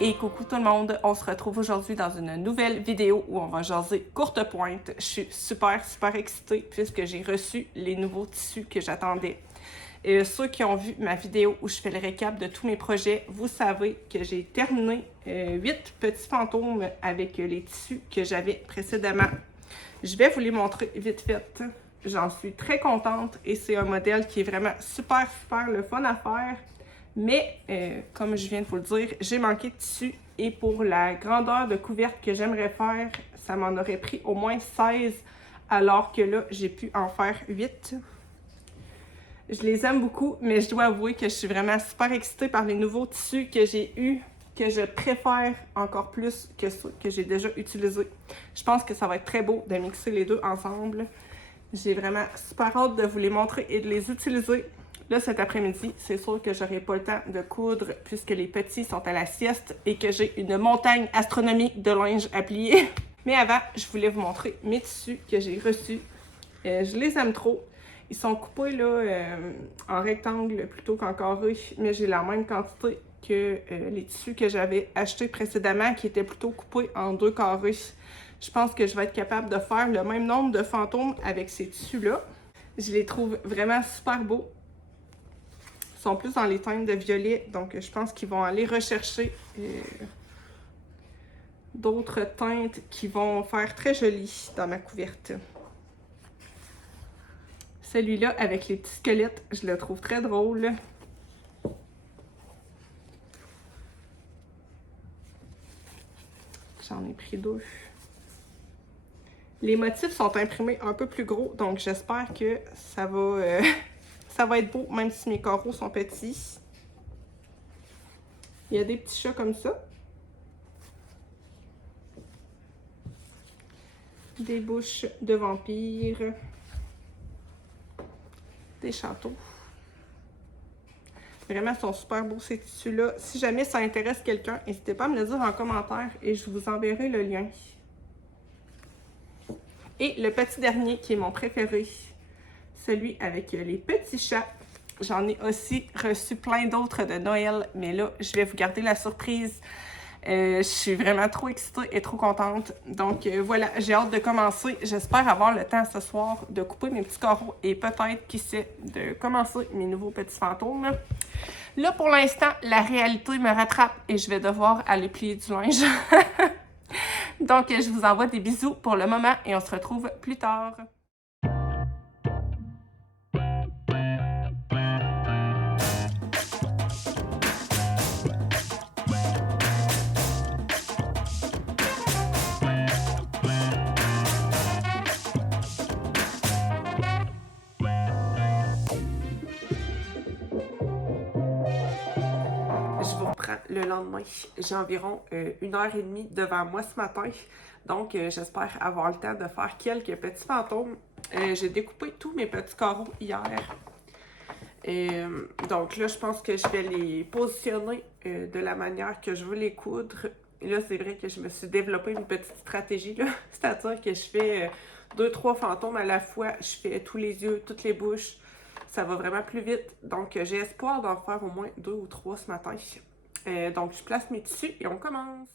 Et coucou tout le monde, on se retrouve aujourd'hui dans une nouvelle vidéo où on va jaser courte pointe. Je suis super excitée puisque j'ai reçu les nouveaux tissus que j'attendais. Et ceux qui ont vu ma vidéo où je fais le récap de tous mes projets, vous savez que j'ai terminé 8 petits fantômes avec les tissus que j'avais précédemment. Je vais vous les montrer vite fait. J'en suis très contente et c'est un modèle qui est vraiment super le fun à faire. Mais, comme je viens de vous le dire, j'ai manqué de tissu et pour la grandeur de couvercle que j'aimerais faire, ça m'en aurait pris au moins 16, alors que là, j'ai pu en faire 8. Je les aime beaucoup, mais je dois avouer que je suis vraiment super excitée par les nouveaux tissus que j'ai eus, que je préfère encore plus que ceux que j'ai déjà utilisés. Je pense que ça va être très beau de mixer les deux ensemble. J'ai vraiment super hâte de vous les montrer et de les utiliser. Là, cet après-midi, c'est sûr que j'aurai pas le temps de coudre puisque les petits sont à la sieste et que j'ai une montagne astronomique de linge à plier. Mais avant, je voulais vous montrer mes tissus que j'ai reçus. Je les aime trop. Ils sont coupés là, en rectangle plutôt qu'en carré, mais j'ai la même quantité que les tissus que j'avais achetés précédemment qui étaient plutôt coupés en 2 carrés. Je pense que je vais être capable de faire le même nombre de fantômes avec ces tissus-là. Je les trouve vraiment super beaux. Ils sont plus dans les teintes de violet, donc je pense qu'ils vont aller rechercher d'autres teintes qui vont faire très joli dans ma couverte. Celui-là, avec les petits squelettes, je le trouve très drôle. J'en ai pris 2. Les motifs sont imprimés un peu plus gros, donc j'espère que ça va, ça va être beau, même si mes carreaux sont petits. Il y a des petits chats comme ça. Des bouches de vampires. Des châteaux. Vraiment, ils sont super beaux ces tissus-là. Si jamais ça intéresse quelqu'un, n'hésitez pas à me le dire en commentaire et je vous enverrai le lien. Et le petit dernier qui est mon préféré, celui avec les petits chats. J'en ai aussi reçu plein d'autres de Noël, mais là, je vais vous garder la surprise. Je suis vraiment trop excitée et trop contente. Donc voilà, j'ai hâte de commencer. J'espère avoir le temps ce soir de couper mes petits carreaux et peut-être, qui sait, de commencer mes nouveaux petits fantômes. Là, pour l'instant, la réalité me rattrape et je vais devoir aller plier du linge. Donc, je vous envoie des bisous pour le moment et on se retrouve plus tard. Je vous reprends le lendemain. J'ai environ 1h30 devant moi ce matin. Donc, j'espère avoir le temps de faire quelques petits fantômes. J'ai découpé tous mes petits carreaux hier. Donc là, je pense que je vais les positionner de la manière que je veux les coudre. Et là, c'est vrai que je me suis développé une petite stratégie, là. C'est-à-dire que je fais 2-3 fantômes à la fois. Je fais tous les yeux, toutes les bouches. Ça va vraiment plus vite. Donc, j'ai espoir d'en faire au moins 2 ou 3 ce matin. Donc, je place mes tissus et on commence.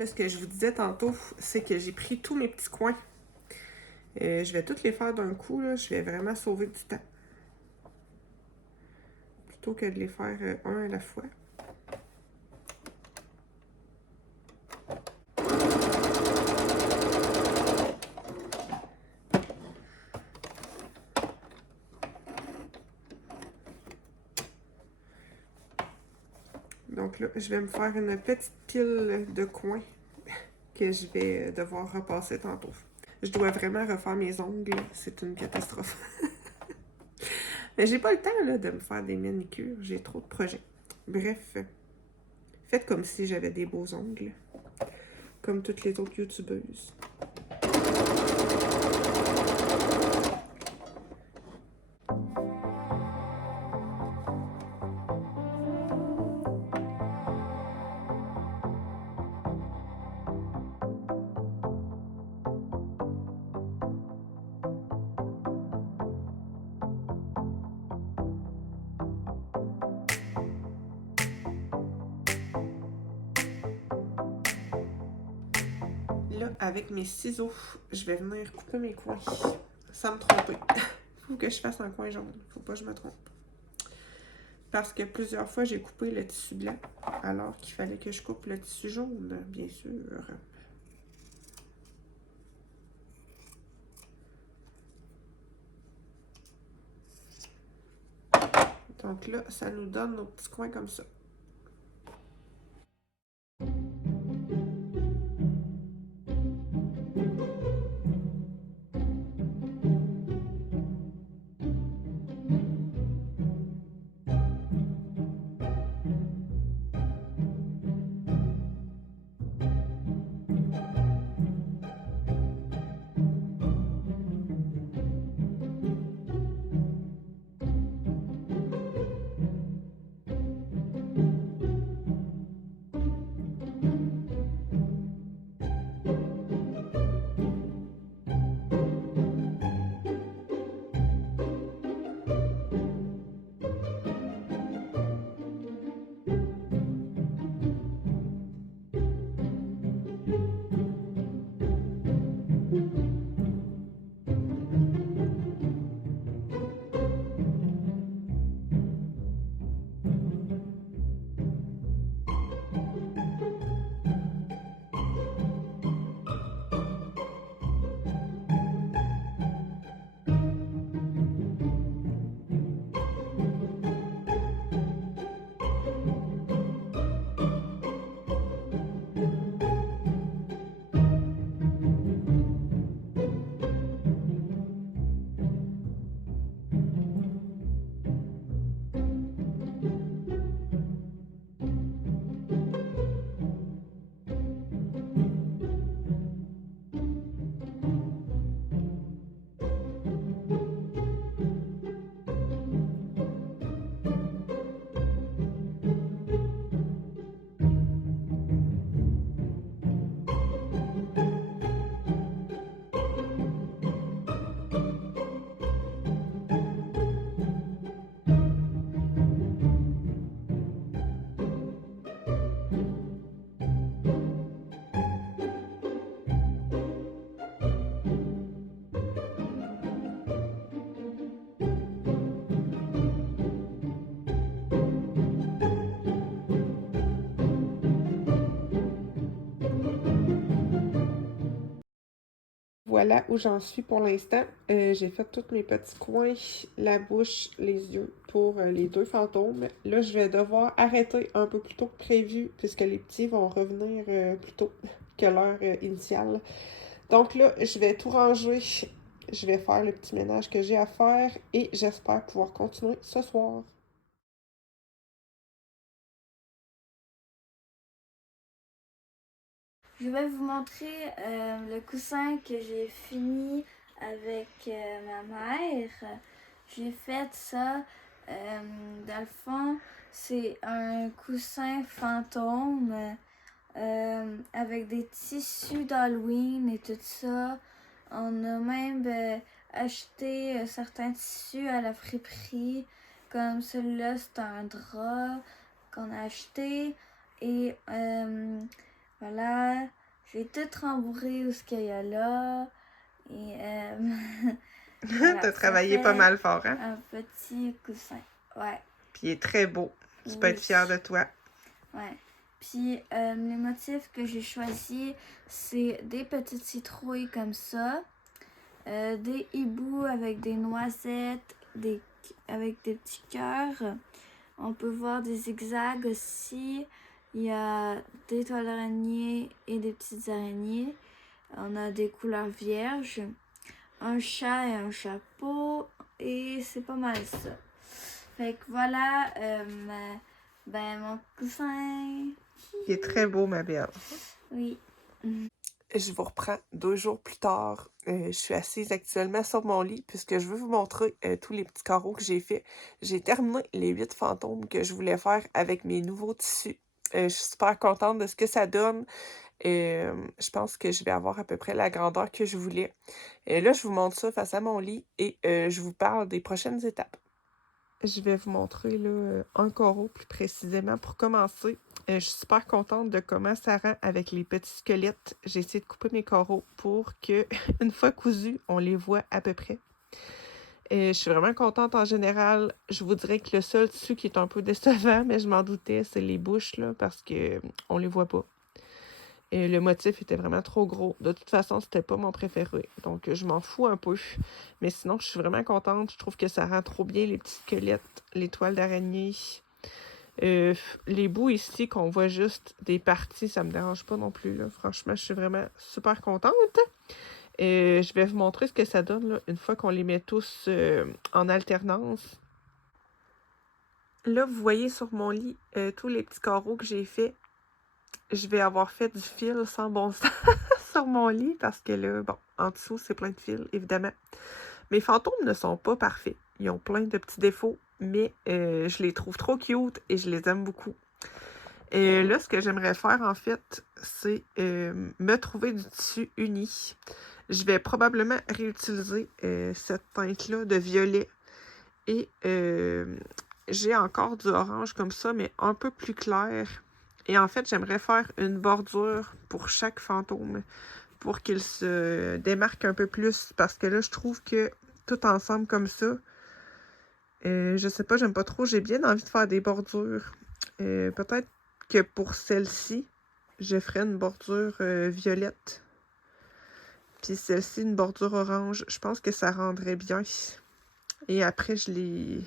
Là, ce que je vous disais tantôt, c'est que j'ai pris tous mes petits coins. Je vais tous les faire d'un coup, là. Je vais vraiment sauver du temps. Plutôt que de les faire un à la fois. Donc là, je vais me faire une petite pile de coins que je vais devoir repasser tantôt. Je dois vraiment refaire mes ongles, c'est une catastrophe. Mais j'ai pas le temps là, de me faire des manicures, j'ai trop de projets. Bref, faites comme si j'avais des beaux ongles, comme toutes les autres youtubeuses. Là, avec mes ciseaux, je vais venir couper mes coins sans me tromper. Faut que je fasse un coin jaune, faut pas que je me trompe. Parce que plusieurs fois, j'ai coupé le tissu blanc, alors qu'il fallait que je coupe le tissu jaune, bien sûr. Donc là, ça nous donne nos petits coins comme ça. Voilà où j'en suis pour l'instant. J'ai fait tous mes petits coins, la bouche, les yeux pour les deux fantômes. Là, je vais devoir arrêter un peu plus tôt que prévu puisque les petits vont revenir plus tôt que l'heure initiale. Donc là, je vais tout ranger. Je vais faire le petit ménage que j'ai à faire et j'espère pouvoir continuer ce soir. Je vais vous montrer le coussin que j'ai fini avec ma mère. J'ai fait ça, dans le fond, c'est un coussin fantôme avec des tissus d'Halloween et tout ça. On a même acheté certains tissus à la friperie, comme celui-là, c'est un drap qu'on a acheté. Et voilà, j'ai tout rembourré où ce qu'il y a là. Et voilà, T'as ça travaillé pas fait mal fort, hein? un petit coussin. Ouais. Puis il est très beau. Tu peux Oui. être fière de toi. Ouais. Puis les motifs que j'ai choisis, c'est des petites citrouilles comme ça, des hiboux avec des noisettes, avec des petits cœurs. On peut voir des zigzags aussi. Il y a des toiles d'araignée et des petites araignées. On a des couleurs vierges, un chat et un chapeau. Et c'est pas mal ça. Fait que voilà, mon coussin. Il est très beau, ma belle. Oui. Je vous reprends 2 jours plus tard. Je suis assise actuellement sur mon lit puisque je veux vous montrer tous les petits carreaux que j'ai faits. J'ai terminé les 8 fantômes que je voulais faire avec mes nouveaux tissus. Je suis super contente de ce que ça donne. Je pense que je vais avoir à peu près la grandeur que je voulais. Là, je vous montre ça face à mon lit et je vous parle des prochaines étapes. Je vais vous montrer là, un carreau plus précisément pour commencer. Je suis super contente de comment ça rend avec les petits squelettes. J'ai essayé de couper mes carreaux pour que, une fois cousus, on les voit à peu près. Je suis vraiment contente en général. Je vous dirais que le seul tissu qui est un peu décevant, mais je m'en doutais, c'est les bouches là, parce que on les voit pas. Le motif était vraiment trop gros. De toute façon, c'était pas mon préféré. Donc, je m'en fous un peu. Mais sinon, je suis vraiment contente. Je trouve que ça rend trop bien les petits squelettes, les toiles d'araignée. Les bouts ici, qu'on voit juste des parties, ça me dérange pas non plus. Là. Franchement, je suis vraiment super contente. Je vais vous montrer ce que ça donne là, une fois qu'on les met tous en alternance. Là, vous voyez sur mon lit tous les petits carreaux que j'ai faits. Je vais avoir fait du fil sans bon sens sur mon lit parce que là, bon, en dessous, c'est plein de fils, évidemment. Mes fantômes ne sont pas parfaits. Ils ont plein de petits défauts, mais je les trouve trop cute et je les aime beaucoup. Là, ce que j'aimerais faire, en fait, c'est me trouver du tissu uni. Je vais probablement réutiliser cette teinte-là de violet. Et j'ai encore du orange comme ça, mais un peu plus clair. Et en fait, j'aimerais faire une bordure pour chaque fantôme pour qu'il se démarque un peu plus. Parce que là, je trouve que tout ensemble comme ça, je sais pas, j'aime pas trop. J'ai bien envie de faire des bordures. Peut-être que pour celle-ci, je ferais une bordure violette. Puis celle-ci, une bordure orange. Je pense que ça rendrait bien. Et après, je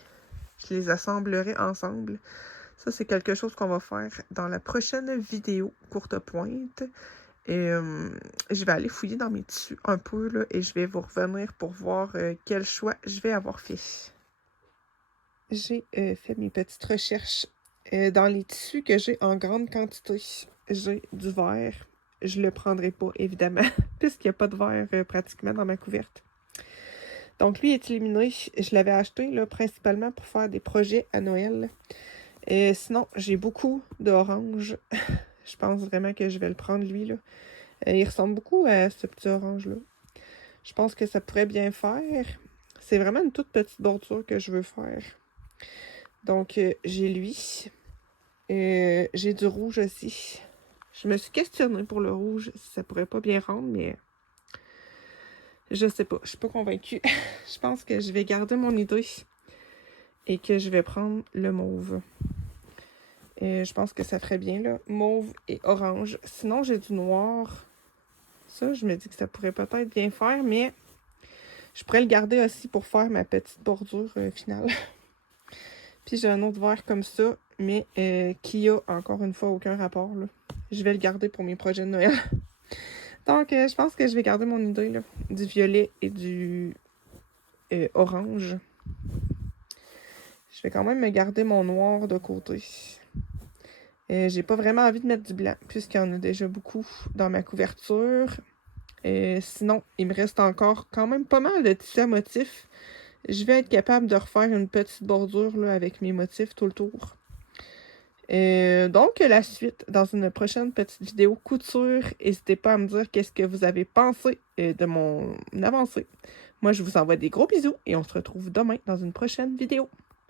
les assemblerai ensemble. Ça, c'est quelque chose qu'on va faire dans la prochaine vidéo courte pointe. Je vais aller fouiller dans mes tissus un peu là, et je vais vous revenir pour voir quel choix je vais avoir fait. J'ai fait mes petites recherches dans les tissus que j'ai en grande quantité. J'ai du verre. Je le prendrai pas, évidemment, puisqu'il n'y a pas de verre pratiquement dans ma couverte. Donc, lui est éliminé. Je l'avais acheté là, principalement pour faire des projets à Noël. Sinon, j'ai beaucoup d'orange. Je pense vraiment que je vais le prendre, lui. Là. Il ressemble beaucoup à ce petit orange-là. Je pense que ça pourrait bien faire. C'est vraiment une toute petite bordure que je veux faire. Donc, j'ai lui. J'ai du rouge aussi. Je me suis questionnée pour le rouge, si ça pourrait pas bien rendre, mais je sais pas. Je suis pas convaincue. Je pense que je vais garder mon idée et que je vais prendre le mauve. Je pense que ça ferait bien, là. Mauve et orange. Sinon, j'ai du noir. Ça, je me dis que ça pourrait peut-être bien faire, mais je pourrais le garder aussi pour faire ma petite bordure finale. Puis j'ai un autre verre comme ça, mais qui a encore une fois aucun rapport, là. Je vais le garder pour mes projets de Noël. Donc, je pense que je vais garder mon idée, là, du violet et du orange. Je vais quand même me garder mon noir de côté. J'ai pas vraiment envie de mettre du blanc, puisqu'il y en a déjà beaucoup dans ma couverture. Sinon, il me reste encore quand même pas mal de tissus à motifs. Je vais être capable de refaire une petite bordure là, avec mes motifs tout le tour. Donc, la suite dans une prochaine petite vidéo couture. N'hésitez pas à me dire qu'est-ce que vous avez pensé de mon avancée. Moi, je vous envoie des gros bisous et on se retrouve demain dans une prochaine vidéo.